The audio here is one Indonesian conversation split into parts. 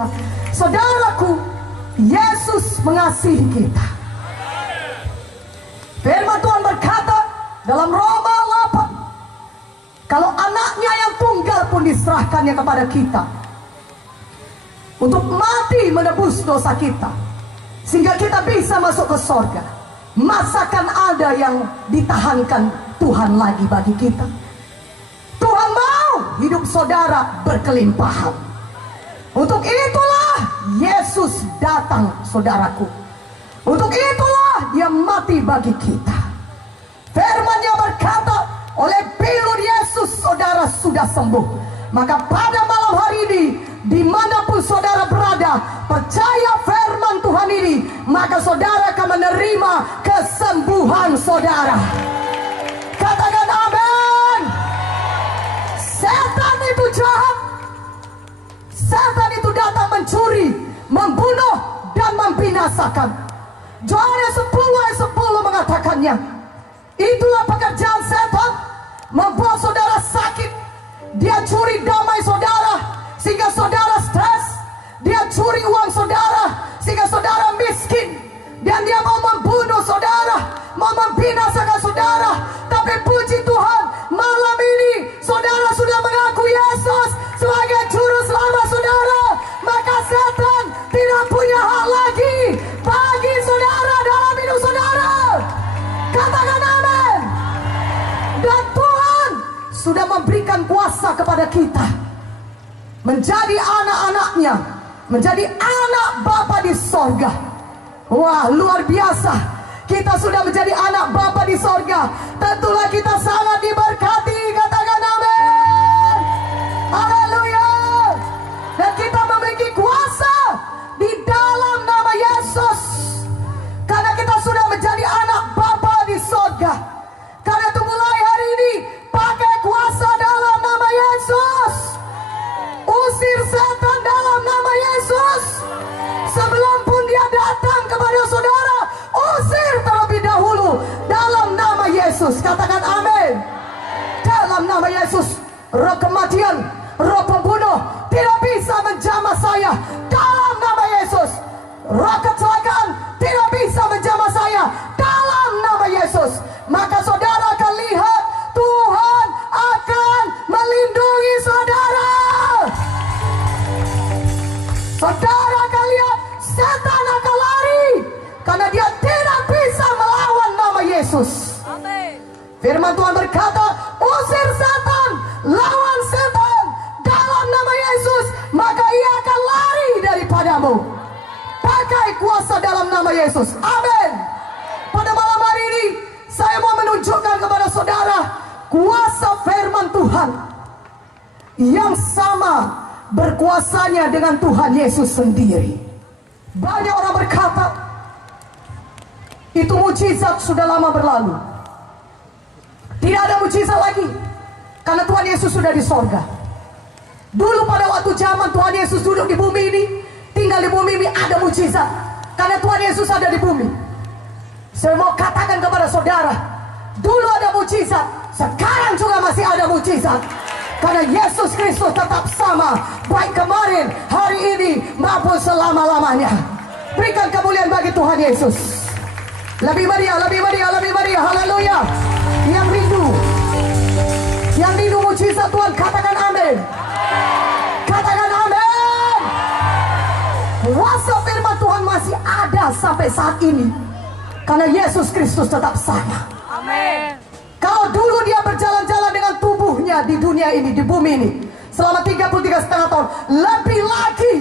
kita. Saudaraku, Yesus mengasihi kita. Firman Tuhan berkata dalam Roma 8, kalau anaknya yang tunggal pun diserahkannya kepada kita untuk mati menebus dosa kita, sehingga kita bisa masuk ke sorga, masakan ada yang ditahankan Tuhan lagi bagi kita? Tuhan mau hidup saudara berkelimpahan. Untuk itulah Yesus datang, saudaraku. Untuk itulah Dia mati bagi kita. Firman-Nya berkata, oleh pilur Yesus saudara sudah sembuh. Maka pada malam hari ini, dimanapun saudara berada, percaya firman Tuhan ini, maka saudara akan menerima kesembuhan saudara. Katakan amin. Setan itu jahat. Setan itu datang mencuri, membunuh, dan membinasakan. Yohanes 10 ayat 10 mengatakannya. Itulah pekerjaan setan, membuat saudara sakit. Dia curi damai saudara sehingga saudara stres. Dia curi uang saudara sehingga saudara miskin. Dan dia mau membunuh saudara, mau membinasakan saudara. Tapi puji Tuhan, malam ini saudara sudah mengaku Yesus sebagai juru selamat saudara. Maka setan tidak punya hak lagi bagi saudara dalam hidup saudara. Katakan amin. Dan Tuhan sudah memberikan kuasa kepada kita menjadi anak-anaknya, menjadi anak Bapa di sorga. Wah, luar biasa. Kita sudah menjadi anak Bapa di sorga. Tentulah kita sangat diberkati. Katakan amin. Haleluya. Dan kita memiliki kuasa di dalam nama Yesus. Karena kita sudah menjadi anak Bapa di sorga. Karena itu mulai hari ini, pakai kuasa dalam nama Yesus. Usir setan dalam nama Yesus. Sebelum pun dia datang kepada saudara, usir terlebih dahulu dalam nama Yesus. Katakan amin. Dalam nama Yesus, roh kematian, roh pembunuh tidak bisa menjamah saya. Dalam nama Yesus, roh kecelakaan tidak bisa menjamah saya. Dalam nama Yesus. Maka saudara akan lihat Tuhan akan melindungi saudara. Saudara akan lihat setan akan lari, karena dia tidak bisa melawan nama Yesus. Amin. Firman Tuhan berkata, usir setan, lawan setan dalam nama Yesus, maka ia akan lari daripadamu. Pakai kuasa dalam nama Yesus. Amin. Pada malam hari ini, saya mau menunjukkan kepada saudara kuasa firman Tuhan yang sama berkuasanya dengan Tuhan Yesus sendiri. Banyak orang berkata, itu mujizat sudah lama berlalu. Tidak ada mujizat lagi, karena Tuhan Yesus sudah di sorga. Dulu pada waktu zaman Tuhan Yesus duduk di bumi ini, tinggal di bumi ini, ada mujizat, karena Tuhan Yesus ada di bumi. Saya mau katakan kepada saudara, dulu ada mujizat, sekarang juga masih ada mujizat. Karena Yesus Kristus tetap sama, baik kemarin, hari ini, maupun selama-lamanya. Berikan kemuliaan bagi Tuhan Yesus. Lebih meriah, lebih meriah, lebih meriah. Haleluya. Yang rindu mujizat Tuhan, katakan amin. Katakan amin. Kuasa firman Tuhan masih ada sampai saat ini, karena Yesus Kristus tetap sama. Amin. Kalau dulu dia berjalan-jalan dengan tubuhnya di dunia ini, di bumi ini, selama 33,5 tahun, lebih lagi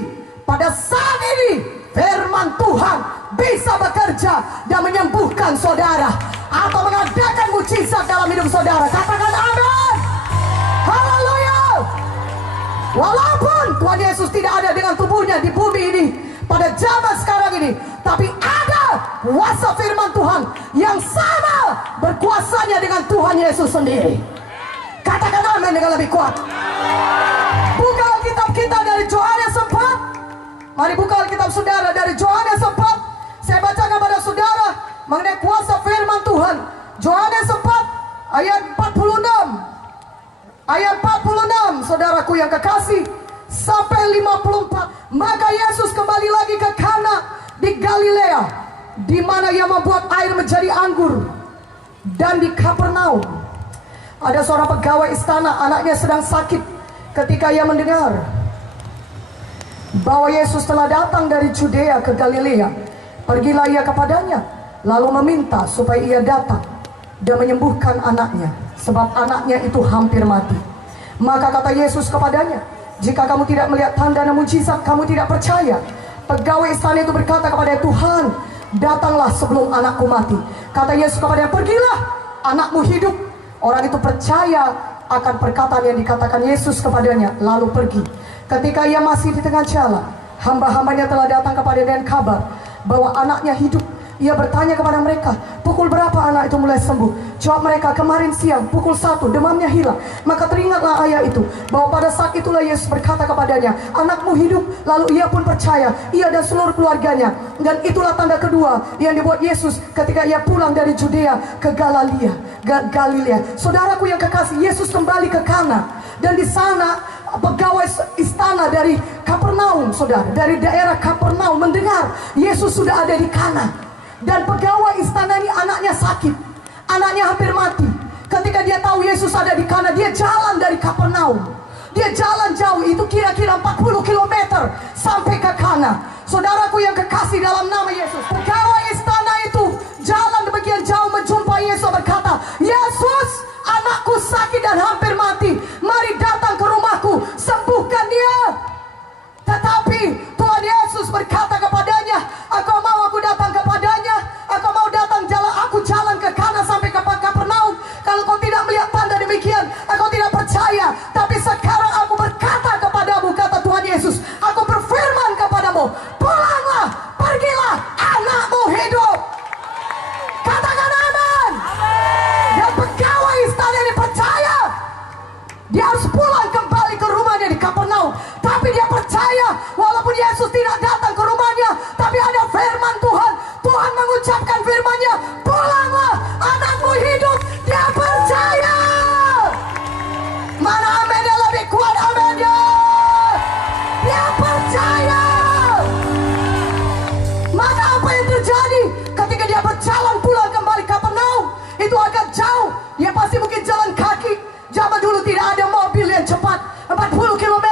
pada saat ini firman Tuhan bisa bekerja dan menyembuhkan saudara atau mengadakan mujizat dalam hidup saudara. Katakan amin. Haleluya. Walaupun Tuhan Yesus tidak ada dengan tubuhnya di bumi ini pada zaman sekarang ini, tapi ada kuasa firman Tuhan yang sama berkuasanya dengan Tuhan Yesus sendiri. Katakan amin dengan lebih kuat. Buka Alkitab kita dari Yohanes 4. Mari buka Alkitab saudara dari Yohanes 4. Saya bacakan kepada saudara mengenai kuasa firman Tuhan. Yohanes 4 ayat 46. Ayat 46, saudaraku yang kekasih, sampai 54. Maka Yesus kembali lagi ke Kana di Galilea, di mana ia membuat air menjadi anggur. Dan di Kapernaum ada seorang pegawai istana, anaknya sedang sakit. Ketika ia mendengar bahwa Yesus telah datang dari Judea ke Galilea, pergilah ia kepadanya, lalu meminta supaya ia datang dan menyembuhkan anaknya, sebab anaknya itu hampir mati. Maka kata Yesus kepadanya, jika kamu tidak melihat tanda dan mujizat, kamu tidak percaya. Pegawai istana itu berkata kepadanya, Tuhan, datanglah sebelum anakku mati. Kata Yesus kepadanya, pergilah, anakmu hidup. Orang itu percaya akan perkataan yang dikatakan Yesus kepadanya, lalu pergi. Ketika ia masih di tengah jalan, hamba-hambanya telah datang kepadanya dengan kabar bahwa anaknya hidup. Ia bertanya kepada mereka, pukul berapa anak itu mulai sembuh? Jawab mereka, kemarin siang pukul 1, demamnya hilang. Maka teringatlah ayah itu bahwa pada saat itulah Yesus berkata kepadanya, anakmu hidup. Lalu ia pun percaya, ia dan seluruh keluarganya. Dan itulah tanda kedua yang dibuat Yesus ketika ia pulang dari Judea ke Galilea. Saudaraku yang kekasih, Yesus kembali ke Kana. Dan di sana pegawai istana dari Kapernaum, saudara, dari daerah Kapernaum mendengar Yesus sudah ada di Kana. Dan pegawai istana ini anaknya sakit, anaknya hampir mati. Ketika dia tahu Yesus ada di Kana, dia jalan dari Kapernaum. Dia jalan jauh, itu kira-kira 40 km sampai ke Kana. Saudaraku yang kekasih dalam nama Yesus, pegawai istana itu jalan demikian jauh menjumpai Yesus, berkata, Yesus, anakku sakit dan hampir mati, mari datang ke rumahku, sembuhkan dia. Tetapi Tuhan Yesus berkata kepadanya, engkau mau aku datang kepadanya? Engkau mau datang jalan, aku jalan ke Kana sampai ke Kapernaum. Kalau kau tidak melihat tanda demikian, engkau tidak percaya. Tapi sekarang aku berkata kepadamu, kata Tuhan Yesus, aku berfirman kepadamu, pulanglah, pergilah, anakmu hidup. Katakan amin. Dan pegawai istana ini percaya. Dia harus pulang kembali ke rumahnya di Kapernaum. Tapi dia percaya, walaupun Yesus tidak datang ke rumahnya, tapi ada firman Tuhan. Tuhan mengucapkan firman-Nya, pulanglah, anakmu hidup. Dia percaya. Mana amennya lebih kuat, amennya? Dia percaya. Maka apa yang terjadi ketika dia berjalan pulang kembali ke Kapernaum? Itu agak jauh. Dia pasti mungkin jalan kaki. Zaman dulu tidak ada mobil yang cepat, 40 km.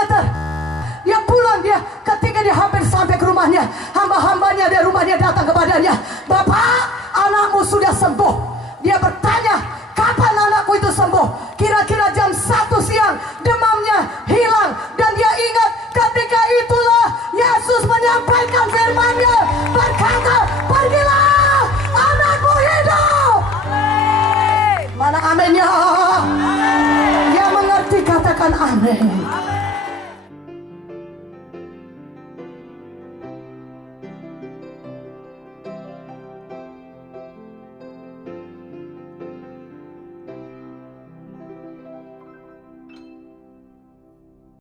Dia pulang, dia ketika dia hampir sampai ke rumahnya, hamba-hambanya dari rumahnya datang kepadanya, Bapak, anakmu sudah sembuh. Dia bertanya, kapan anakku itu sembuh? Kira-kira jam 1 siang, demamnya hilang. Dan dia ingat ketika itulah Yesus menyampaikan firman-Nya, berkata, pergilah, anakmu hidup. Mana amennya? Yang mengerti katakan amin.